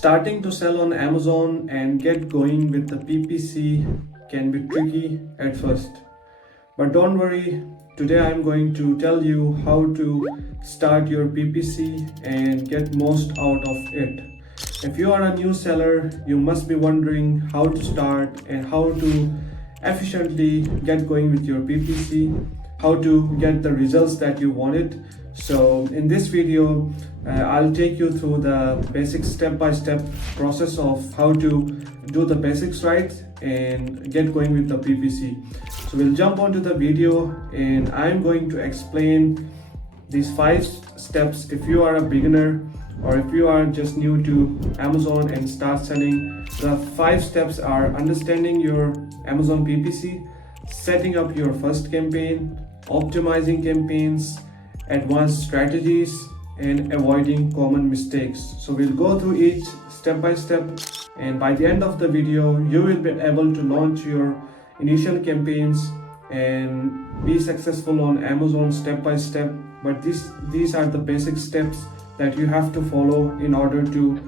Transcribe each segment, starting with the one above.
Starting to sell on Amazon and get going with the PPC can be tricky at first. But don't worry, today I'm going to tell you how to start your PPC and get most out of it. If you are a new seller, you must be wondering how to start and how to efficiently get going with your PPC, how to get the results that you wanted. So in this video, I'll take you through the basic step-by-step process of how to do the basics right and get going with the PPC. So we'll jump onto the video and I'm going to explain these 5 steps if you are a beginner or if you are just new to Amazon and start selling. The 5 steps are understanding your Amazon PPC, setting up your first campaign, optimizing campaigns, advanced strategies, and avoiding common mistakes. So we'll go through each step by step, and by the end of the video you will be able to launch your initial campaigns and be successful on Amazon step by step. But these are the basic steps that you have to follow in order to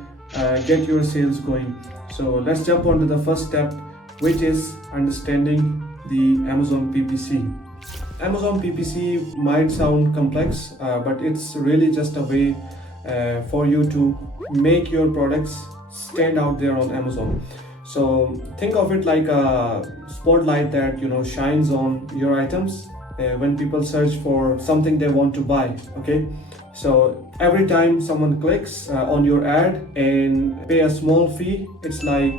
get your sales going. So let's jump on to the first step, which is understanding the Amazon PPC. Amazon PPC might sound complex, but it's really just a way for you to make your products stand out there on Amazon. So think of it like a spotlight that shines on your items when people search for something they want to buy. Okay, so every time someone clicks on your ad and pay a small fee, it's like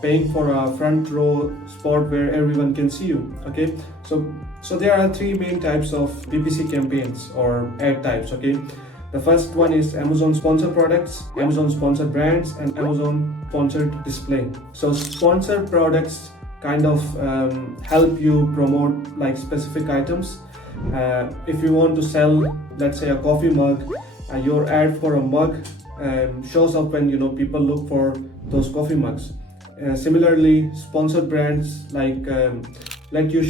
paying for a front row spot where everyone can see you. Okay, so there are 3 main types of PPC campaigns or ad types. Okay, the first one is Amazon sponsored products, Amazon sponsored brands, and Amazon sponsored display. So sponsored products kind of help you promote like specific items. If you want to sell, let's say, a coffee mug, your ad for a mug shows up when people look for those coffee mugs. Similarly, sponsored brands like let you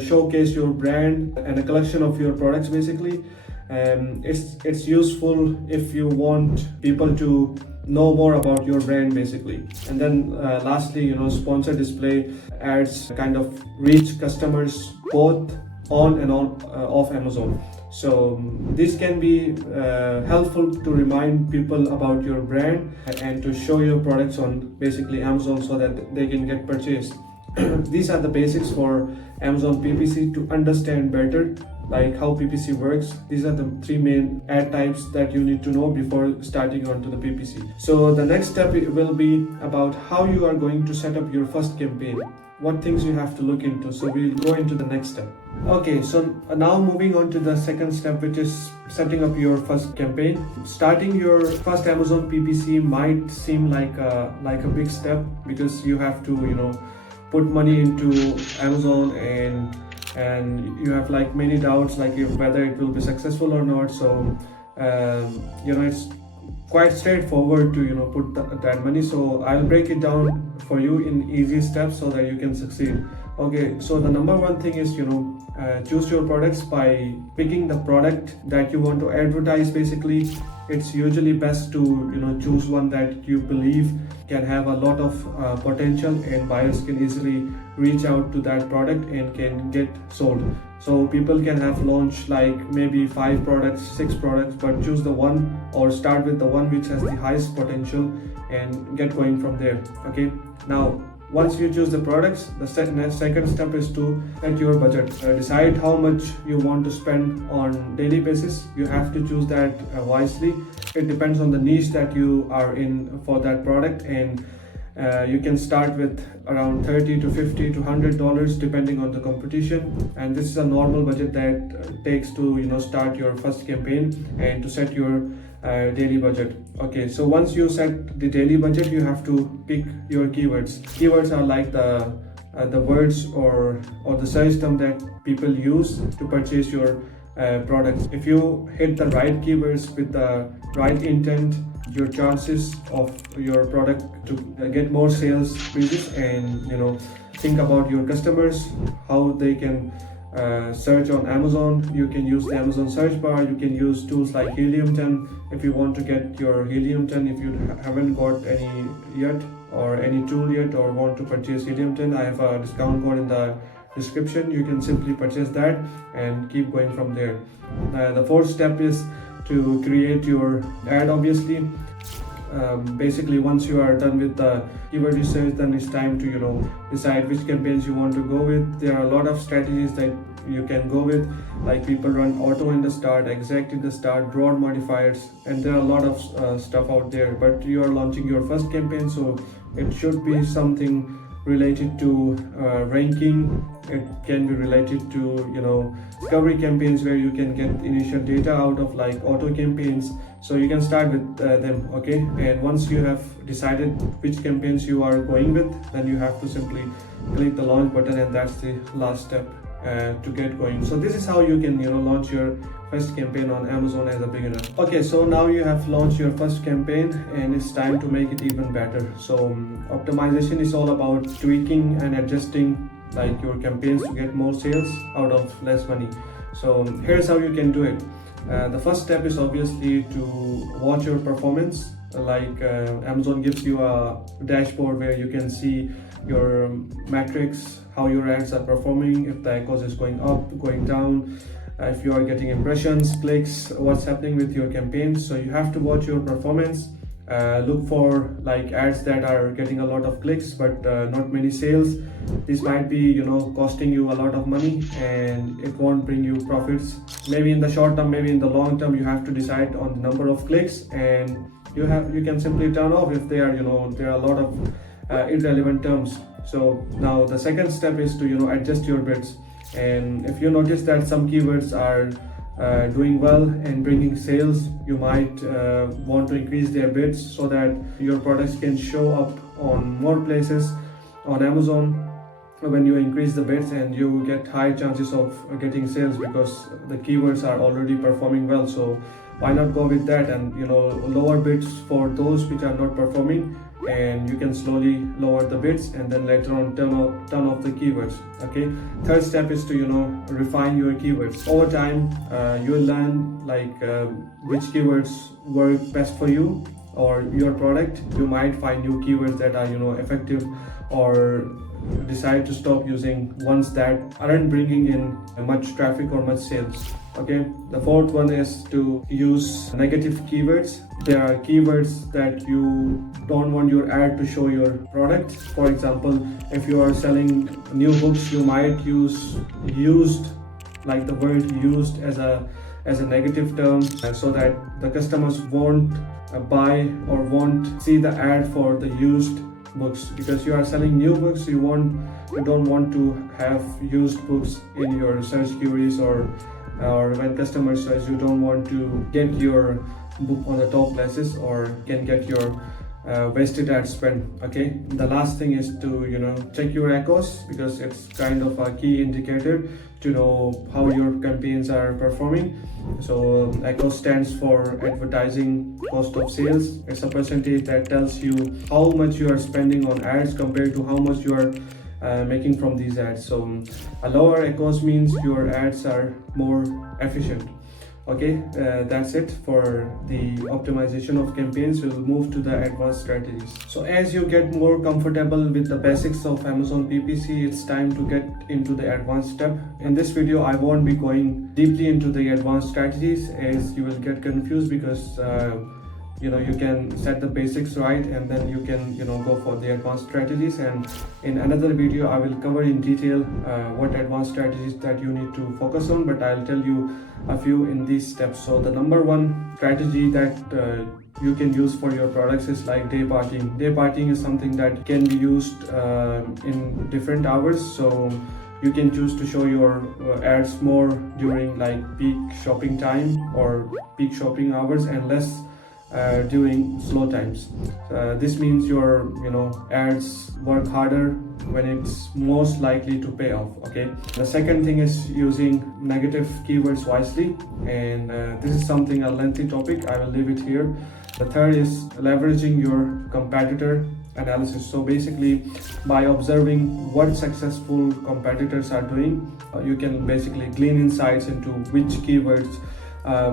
showcase your brand and a collection of your products. Basically, it's useful if you want people to know more about your brand basically. And then lastly, sponsored display ads kind of reach customers both on and off Amazon. So this can be helpful to remind people about your brand and to show your products on basically Amazon so that they can get purchased. These are the basics for Amazon PPC to understand better like how PPC works. These are the 3 main ad types that you need to know before starting onto the PPC. So the next step will be about how you are going to set up your first campaign, what things you have to look into. So we'll go into the next step. Okay, so now moving on to the second step, which is setting up your first campaign. Starting your first Amazon PPC might seem like a big step because you have to put money into Amazon and you have like many doubts like whether it will be successful or not. So it's quite straightforward to put that money. So I'll break it down for you in easy steps so that you can succeed. Okay, so the number 1 thing is choose your products by picking the product that you want to advertise. Basically, it's usually best to choose one that you believe can have a lot of potential and buyers can easily reach out to that product and can get sold. So people can have launched like maybe 5 products, 6 products, but choose the one or start with the one which has the highest potential and get going from there. Okay, now once you choose the products, the second step is to set your budget. Decide how much you want to spend on daily basis. You have to choose that wisely. It depends on the niche that you are in for that product, and you can start with around $30 to $50 to $100 depending on the competition. And this is a normal budget that takes to start your first campaign and to set your daily budget. Okay, so once you set the daily budget, you have to pick your keywords. Keywords are like the words or the search term that people use to purchase your products. If you hit the right keywords with the right intent, your chances of your product to get more sales increases. And think about your customers, how they can search on Amazon. You can use the Amazon search bar. You can use tools like Helium 10 if you want to get your Helium 10. If you haven't got any yet or any tool yet or want to purchase Helium 10, I have a discount code in the description. You can simply purchase that and keep going from there. The fourth step is to create your ad. Obviously, basically once you are done with the keyword research, then it's time to decide which campaigns you want to go with. There are a lot of strategies that you can go with, like people run auto in the start, exact in the start, broad modifiers, and there are a lot of stuff out there. But you are launching your first campaign, so it should be something related to ranking. It can be related to discovery campaigns where you can get initial data out of, like auto campaigns. So you can start with them, okay? And once you have decided which campaigns you are going with, then you have to simply click the launch button, and that's the last step to get going. So this is how you can launch your first campaign on Amazon as a beginner. Okay, so now you have launched your first campaign and it's time to make it even better. So optimization is all about tweaking and adjusting like your campaigns to get more sales out of less money. So here's how you can do it. The first step is obviously to watch your performance. Like Amazon gives you a dashboard where you can see your metrics, how your ads are performing, if the echoes is going up, going down, if you are getting impressions, clicks, what's happening with your campaigns. So you have to watch your performance. Look for like ads that are getting a lot of clicks but not many sales. This might be costing you a lot of money and it won't bring you profits. Maybe in the short term, maybe in the long term, you have to decide on the number of clicks, and you can simply turn off if they are there are a lot of irrelevant terms. So now the second step is to adjust your bids. And if you notice that some keywords are doing well and bringing sales, you might want to increase their bids so that your products can show up on more places on Amazon. When you increase the bids, and you get high chances of getting sales because the keywords are already performing well. So why not go with that and lower bids for those which are not performing, and you can slowly lower the bids and then later on turn off the keywords. Okay, third step is to refine your keywords. Over time you will learn like which keywords work best for you or your product. You might find new keywords that are effective, or decide to stop using ones that aren't bringing in much traffic or much sales. Okay, the fourth one is to use negative keywords. There are keywords that you don't want your ad to show your product. For example, if you are selling new books, you might use used, like the word used as a negative term, so that the customers won't buy or won't see the ad for the used books. Because you are selling new books, you don't want to have used books in your search queries, or when customers search, you don't want to get your book on the top places or can get your wasted ad spend. Okay, the last thing is to check your echoes, because it's kind of a key indicator to know how your campaigns are performing. So echo stands for advertising cost of sales. It's a percentage that tells you how much you are spending on ads compared to how much you are making from these ads. So a lower echoes means your ads are more efficient. Okay, that's it for the optimization of campaigns. We'll move to the advanced strategies. So as you get more comfortable with the basics of Amazon PPC, it's time to get into the advanced step. In this video, I won't be going deeply into the advanced strategies, as you will get confused, because you can set the basics right and then you can go for the advanced strategies. And in another video I will cover in detail what advanced strategies that you need to focus on, but I'll tell you a few in these steps. So the number one strategy that you can use for your products is like day partying. Day partying is something that can be used in different hours. So you can choose to show your ads more during like peak shopping time or peak shopping hours, and less during slow times. This means your ads work harder when it's most likely to pay off. Okay, the second thing is using negative keywords wisely, and this is something a lengthy topic. I will leave it here. The third is leveraging your competitor analysis. So basically, by observing what successful competitors are doing, you can basically glean insights into which keywords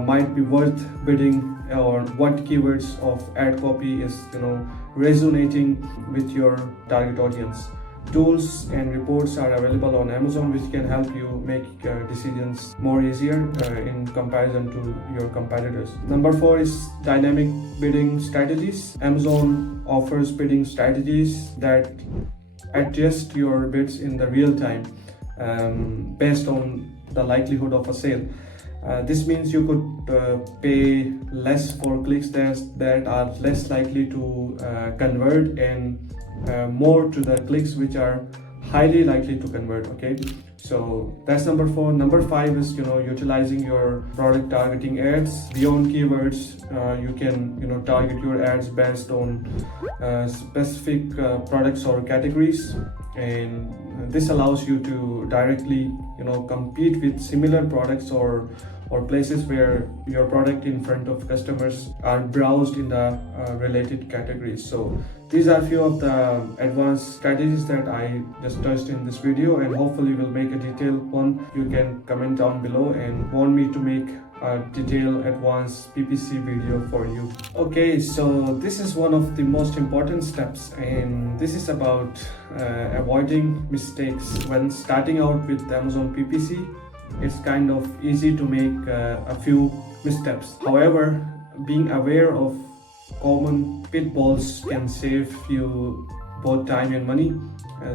might be worth bidding, or what keywords of ad copy is resonating with your target audience. Tools and reports are available on Amazon which can help you make decisions more easier in comparison to your competitors. Number 4 is dynamic bidding strategies. Amazon offers bidding strategies that adjust your bids in the real time based on the likelihood of a sale. This means you could pay less for clicks that are less likely to convert, and more to the clicks which are highly likely to convert. Okay, so that's number 4. Number 5 is utilizing your product targeting ads beyond keywords. You can target your ads based on specific products or categories, and this allows you to directly compete with similar products or places where your product in front of customers are browsed in the related categories. So these are a few of the advanced strategies that I just touched in this video, and hopefully we'll make a detailed one. You can comment down below and want me to make a detailed advanced PPC video for you. Okay, so this is one of the most important steps, and this is about avoiding mistakes when starting out with Amazon PPC. It's kind of easy to make a few missteps. However, being aware of common pitfalls can save you both time and money.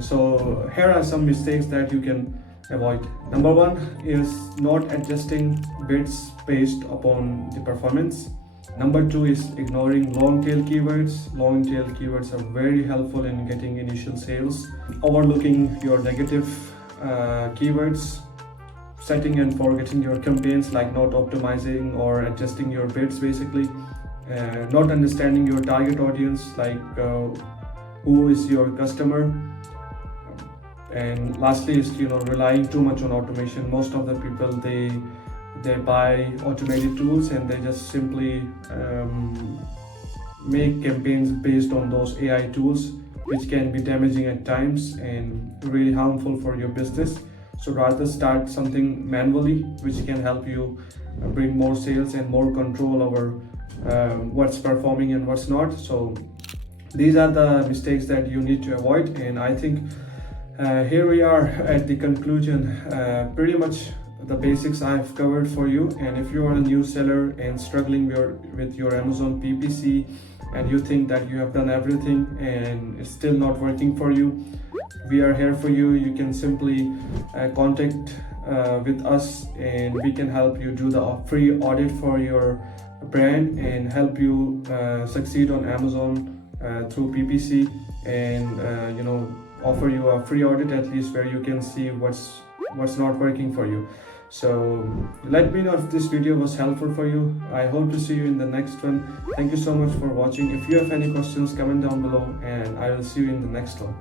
So here are some mistakes that you can avoid. Number 1 is not adjusting bids based upon the performance. Number 2 is ignoring long tail keywords. Long tail keywords are very helpful in getting initial sales. Overlooking your negative keywords. Setting and forgetting your campaigns, like not optimizing or adjusting your bids basically. Not understanding your target audience, like who is your customer. And lastly is relying too much on automation. Most of the people, they buy automated tools and they just simply make campaigns based on those AI tools, which can be damaging at times and really harmful for your business. So rather start something manually, which can help you bring more sales and more control over what's performing and what's not. So these are the mistakes that you need to avoid, and I think here we are at the conclusion. Pretty much the basics I've covered for you. And if you are a new seller and struggling with your Amazon PPC, and you think that you have done everything and it's still not working for you, we are here for you. You can simply contact with us, and we can help you do the free audit for your brand and help you succeed on Amazon through PPC, and offer you a free audit at least, where you can see what's not working for you. So let me know if this video was helpful for you. I hope to see you in the next one. Thank you so much for watching. If you have any questions, comment down below, and I will see you in the next one.